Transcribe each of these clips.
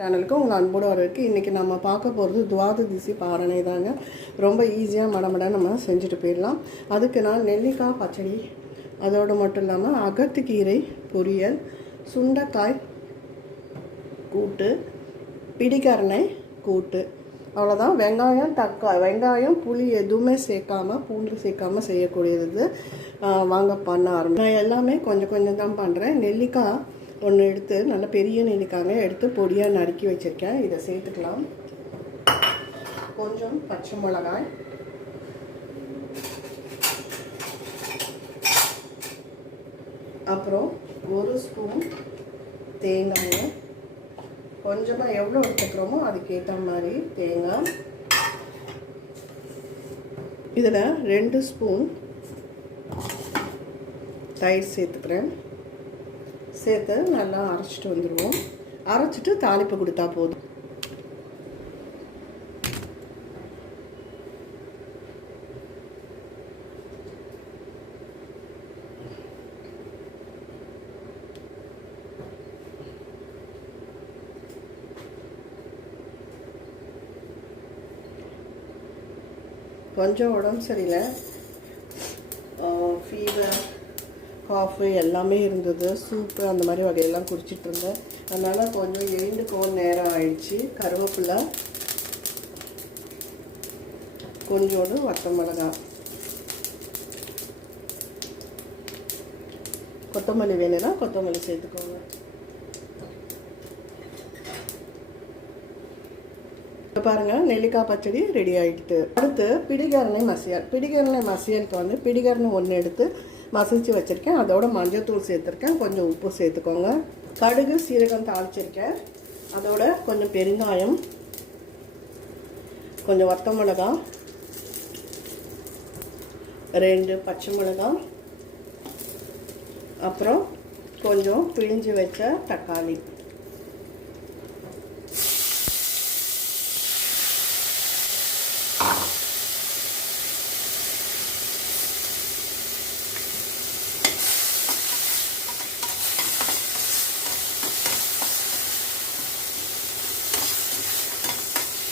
சேனலுக்கு உங்கள் அன்போடு வரவேற்கு இன்றைக்கி நம்ம பார்க்க போகிறது துவாததிசி பாரணை தாங்க. ரொம்ப ஈஸியாக மடமட நம்ம செஞ்சுட்டு போயிடலாம். அதுக்கு நான் நெல்லிக்காய் பச்சடி அதோடு மட்டும் இல்லாமல் அகத்துக்கீரை பொரியல் சுண்டைக்காய் கூட்டு பிடிக்கரணை கூட்டு. அவ்வளோதான் வெங்காயம் தக்காளி வெங்காயம் புளி எதுவுமே சேர்க்காம பூண்டு சேர்க்காமல் செய்யக்கூடியது. வாங்க பண்ண ஆரம்பி நான் எல்லாமே கொஞ்சம் கொஞ்சம் தான் பண்ணுறேன் நெல்லிக்காய் ஒன்று எடுத்து நல்ல பெரிய நெல்லிக்காங்க எடுத்து பொடியாக நறுக்கி வச்சுருக்கேன். இதை சேர்த்துக்கலாம். கொஞ்சம் பச்சை மிளகாய். அப்புறம் ஒரு ஸ்பூன் தேங்காய். கொஞ்சமாக எவ்வளோ எடுத்துக்கிறோமோ அதுக்கேற்ற மாதிரி தேங்காய். இதில் ரெண்டு ஸ்பூன் தயிர் சேர்த்துக்கிறேன். சேர்த்து நல்லா அரைச்சிட்டு வந்துடுவோம் அரைச்சிட்டு தாளிப்பு கொடுத்தா போதும். கொஞ்சம் உடம்பு சரியில்லை. ஃபீவர் காஃபு எல்லாமே இருந்தது. சூப்பு அந்த மாதிரி வகையெல்லாம் குடிச்சிட்டு இருந்தேன். அதனால் கொஞ்சம் எழுந்துக்கவும் நேரம் ஆயிடுச்சு. கருவேப்பிலை கொஞ்சோடு வத்த மிளகா. கொத்தமல்லி வேணும்னா கொத்தமல்லி சேர்த்துக்கோங்க. இப்போ பாருங்க நெல்லிக்காய் பச்சடி ரெடி ஆகிடுது அடுத்து பிடிகரணை மசியல். பிடிகரணை மசியலுக்கு வந்து பிடிகரணை ஒன்று எடுத்து மசிச்சு வச்சுருக்கேன். அதோட மஞ்சத்தூள் சேர்த்துருக்கேன். கொஞ்சம் உப்பு சேர்த்துக்கோங்க. கடுகு சீரகம் தாளிச்சிருக்கேன். அதோட கொஞ்சம் பெருங்காயம் கொஞ்சம் வத்த மிளகாய் ரெண்டு பச்சை மிளகாய் அப்புறம் கொஞ்சம் பிழிஞ்சு வச்ச தக்காளி.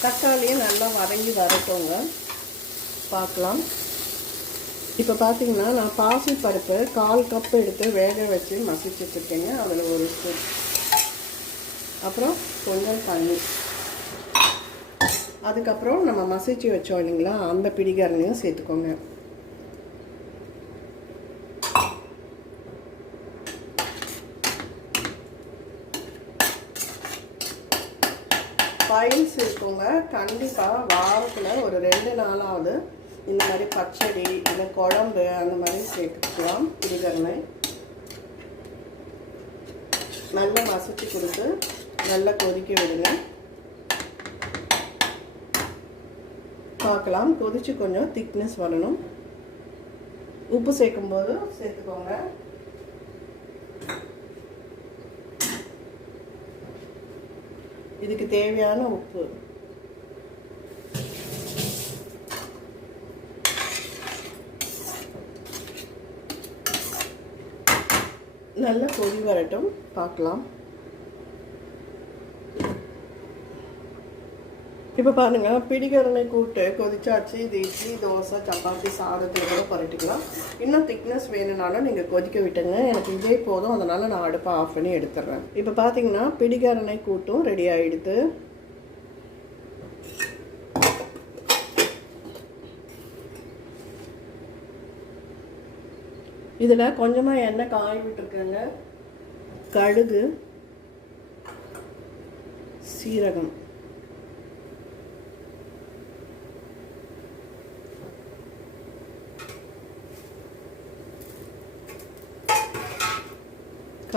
தக்காளியும் நல்லா வதங்கி வரட்டோங்க. பார்க்கலாம். இப்போ பார்த்தீங்கன்னா நான் பாசி பருப்பு கால் கப் எடுத்து வேக வச்சு மசிச்சு வச்சுருக்கேங்க அதில் ஒரு ஸ்பூன். அப்புறம் கொஞ்சம் தண்ணி. அதுக்கப்புறம் நம்ம மசிச்சு வச்சோம் இல்லைங்களா? அந்த பிடிகரணையும் சேர்த்துக்கோங்க. ஃபைல்ஸ் இருக்குங்க கண்டிப்பாக வாரத்தில் ஒரு ரெண்டு நாளாவது இந்த மாதிரி பச்சடி இல்லை குழம்பு அந்த மாதிரி சேர்த்துக்கலாம். பிடிகரணை நல்லா மசிச்சு கொடுத்து நல்லா கொதிக்க விடுங்க. பார்க்கலாம். கொதிச்சு கொஞ்சம் திக்னஸ் வரணும். உப்பு சேர்க்கும்போது சேர்த்துக்கோங்க. இதுக்கு தேவையான உப்பு. நல்ல கொதி வரட்டும். பார்க்கலாம். இப்போ பாருங்கள் பிடிகரணை கூட்டு கொதிச்சாச்சு இது இட்லி தோசை சப்பாத்தி சாதத்துக்கு கூட பரட்டிக்கலாம் இன்னும் திக்னஸ் வேணும்னாலும் நீங்கள் கொதிக்க விட்டுங்க. எனக்கு இதே போதும். அதனால் நான் அடுப்பை ஆஃப் பண்ணி எடுத்துடுறேன் இப்போ பார்த்தீங்கன்னா பிடிகரணை கூட்டும் ரெடி ஆகிடுது இதில் கொஞ்சமாக எண்ணெய் காய விட்டுருக்கேங்க. கடுகு சீரகம்.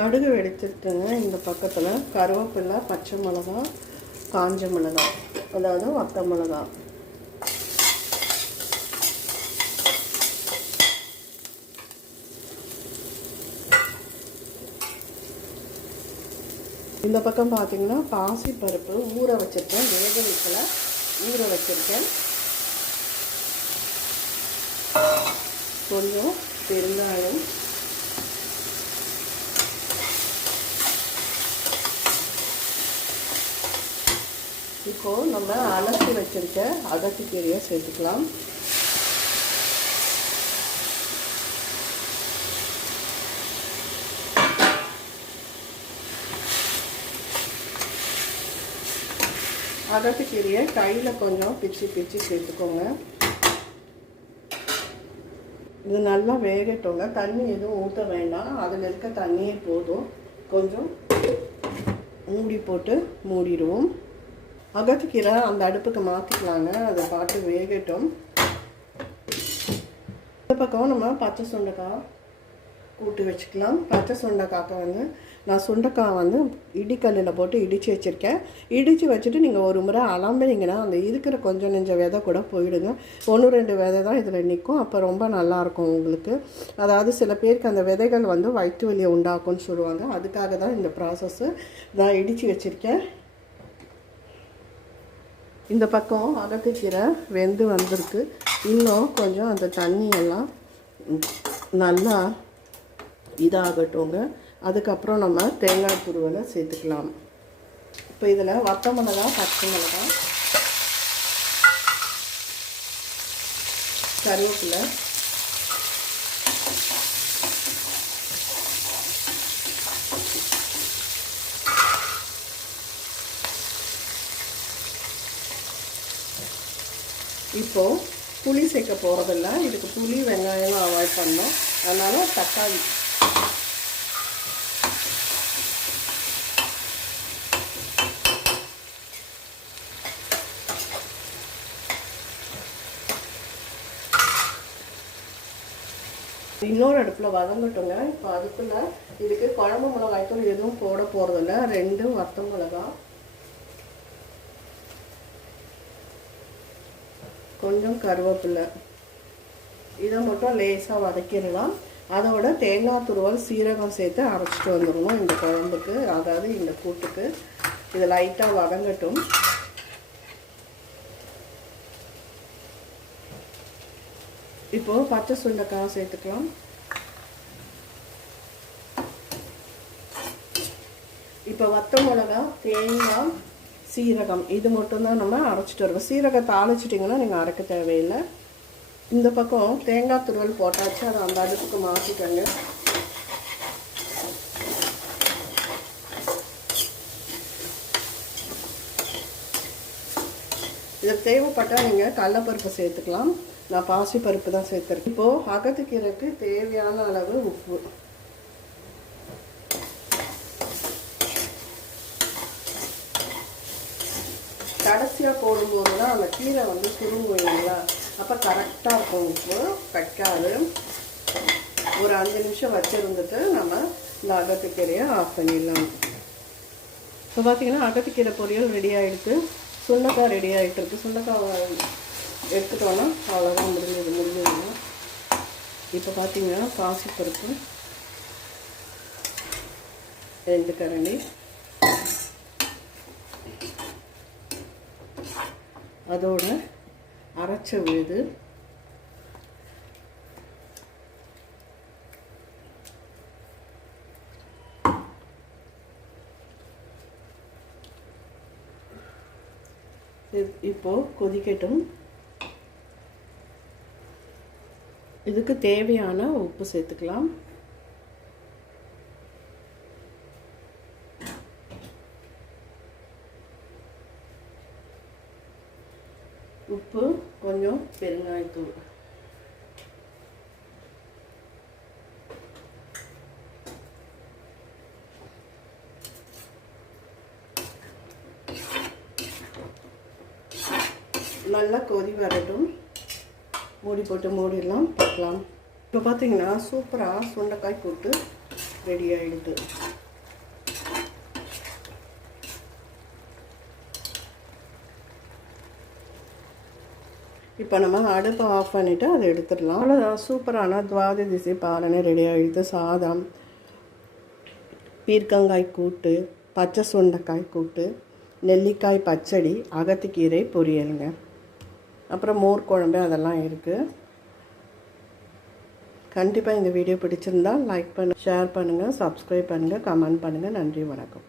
கடுகு வெடிச்சிருக்குங்க இந்த பக்கத்தில் கருவேப்பிலை பச்சை மிளகா காஞ்ச மிளகா அதாவது வத்த மிளகா. இந்த பக்கம் பார்த்தீங்கன்னா பாசி பருப்பு ஊற வச்சிருக்கேன் வேக வைக்கல ஊற வச்சிருக்கேன். கொஞ்சம் பெருங்காயம் இப்போது நம்ம அலசி வச்சிருக்க அகத்திக்கீரையை சேர்த்துக்கலாம். அகத்திக்கீரையை கையில் கொஞ்சம் பிச்சு பிச்சு சேர்த்துக்கோங்க. இது நல்லா வேகட்டோங்க. தண்ணி எதுவும் ஊற்ற வேண்டாம். அதில் இருக்க தண்ணியே போதும். கொஞ்சம் மூடி போட்டு மூடிடுவோம். அகத்துக்கீரை அந்த அடுப்புக்கு மாற்றிக்கலாங்க அதை பாட்டு வேகட்டும். இந்த பக்கம் நம்ம பச்சை சுண்டைக்காய் கூட்டு வச்சுக்கலாம். பச்சை சுண்டைக்காய்க்கு வந்து நான் சுண்டைக்காய் வந்து இடிக்கல்லில் போட்டு இடித்து வச்சுருக்கேன். இடித்து வச்சுட்டு நீங்கள் ஒரு முறை அலம்பினீங்கன்னா அந்த இருக்கிற கொஞ்சம் நெஞ்ச விதை கூட போயிடுங்க. ஒன்று ரெண்டு விதை தான் இதில் நிற்கும் அப்போ ரொம்ப நல்லாயிருக்கும் உங்களுக்கு. அதாவது சில பேருக்கு அந்த விதைகள் வந்து வயிற்று வலியை உண்டாக்கும்னு சொல்லுவாங்க. அதுக்காக தான் இந்த ப்ராசஸ்ஸு நான் இடித்து வச்சுருக்கேன். இந்த பக்கம் அகத்துக்கீரை வெந்து வந்திருக்கு. இன்னும் கொஞ்சம் அந்த தண்ணியெல்லாம் நல்லா இதாகட்டுங்க. அதுக்கப்புறம் நம்ம தேங்காய் துருவலை சேர்த்துக்கலாம். இப்போ இதில் வத்த மிளகா பச்சை மிளகா கருவேப்பிலை இப்போது புளி சேர்க்க போகிறதில்ல இதுக்கு புளி வெங்காயம்லாம் அவாய்ட் பண்ணோம் அதனால் தக்காளி. இன்னொரு அடுப்பில் வதங்கட்டுங்க. இப்போ அதுக்குள்ளே இதுக்கு குழம்பு மிளகாய்த்தூள் எதுவும் போட போகிறதில்ல ரெண்டு வத்த மிளகாய் கொஞ்சம் கருவேப்பிலை. இதை மட்டும் லேசாக வதக்கிடலாம். அதோட தேங்காய் துருவல் சீரகம் சேர்த்து அரைச்சிட்டு வந்துடணும் இந்த குழம்புக்கு அதாவது இந்த கூட்டுக்கு. இது லைட்டாக வதங்கட்டும். இப்போது பச்சை சுண்டைக்காய் சேர்த்துக்கலாம். இப்போ வத்த மிளகா தேங்காய் சீரகம். இது மட்டும்தான் நம்ம அரைச்சிட்டு வருவோம். சீரகத்தை அரைச்சிட்டிங்கன்னா நீங்கள் அரைக்க தேவையில்லை. இந்த பக்கம் தேங்காய் துருவல் போட்டாச்சு. அதை அந்த அடுப்புக்கு மாற்றிக்கோங்க இதை தேவைப்பட்டால் நீங்கள் கடலப்பருப்பு சேர்த்துக்கலாம். நான் பாசிப்பருப்பு தான் சேர்த்துருக்கேன். இப்போது அகத்துக்கீரைக்கு தேவையான அளவு உப்பு. கீரை வந்து சுருங்கும் இல்லைங்களா அப்போ கரெக்டாக இருக்கும். உப்பு கட்டாது ஒரு அஞ்சு நிமிஷம் வச்சுருந்துட்டு நம்ம இந்த அகத்துக்கீரையை ஆஃப் பண்ணிடலாம். இப்போ பார்த்தீங்கன்னா அகத்துக்கீரை பொரியல் ரெடி ஆகிடுது சுண்டக்காய் ரெடி ஆகிட்டு இருக்குது சுண்டக்காய் எடுத்துட்டோன்னா அவ்வளோதான் முடிஞ்சது முடிஞ்சதுங்க. இப்போ பார்த்தீங்கன்னா பாசிப்பருப்பு ரெண்டு கரண்டி அதோட அரைச்ச விழுது. இப்போ கொதிக்கட்டும். இதுக்கு தேவையான உப்பு சேர்த்துக்கலாம். உப்பு கொஞ்சம் பெருங்காயத்தூள் நல்லா கொதி வரட்டும். மூடி போட்டு மூடிடலாம் பார்க்கலாம். இப்போ பார்த்தீங்கன்னா சூப்பராக சுண்டைக்காய் போட்டு ரெடி ஆகிடுது இப்போ நம்ம அடுப்பை ஆஃப் பண்ணிவிட்டு அதை எடுத்துடலாம். அவ்வளோதான் சூப்பரான துவாதி திசை பாலனை ரெடி ஆகிடுது சாதம் பீர்க்கங்காய் கூட்டு பச்சை சுண்டைக்காய் கூட்டு நெல்லிக்காய் பச்சடி அகத்திக்கீரை பொரியலுங்க. அப்புறம் மோர் குழம்பு அதெல்லாம் இருக்குது கண்டிப்பாக இந்த வீடியோ பிடிச்சிருந்தால் லைக் பண்ணு ஷேர் பண்ணுங்கள் சப்ஸ்கிரைப் பண்ணுங்கள் கமெண்ட் பண்ணுங்கள் நன்றி வணக்கம்.